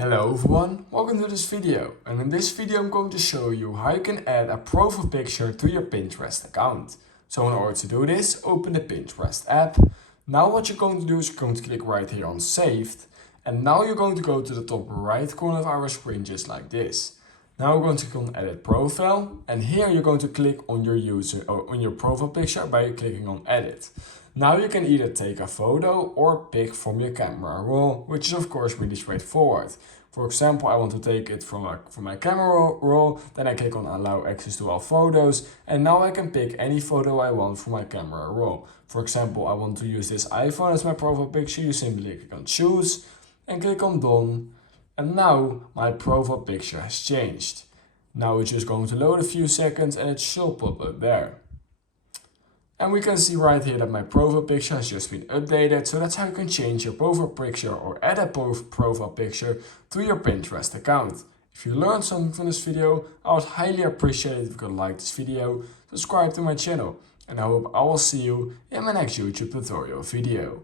Hello everyone, welcome to this video, and in this video I'm going to show you how you can add a profile picture to your Pinterest account. So in order to do this, open the Pinterest app. Now what you're going to do is you're going to click right here on saved, and now you're going to go to the top right corner of our screen just like this. Now we're going to click on edit profile, and here you're going to click on your user or on your profile picture by clicking on edit. Now you can either take a photo or pick from your camera roll, which is of course really straightforward. For example, I want to take it from my camera roll, then I click on allow access to all photos, and now I can pick any photo I want from my camera roll. For example, I want to use this iPhone as my profile picture. You simply click on choose and click on done, and now my profile picture has changed. Now it's just going to load a few seconds and it should pop up there. And we can see right here that my profile picture has just been updated, so that's how you can change your profile picture or add a profile picture to your Pinterest account. If you learned something from this video, I would highly appreciate it if you could like this video, subscribe to my channel, and I hope I will see you in my next YouTube tutorial video.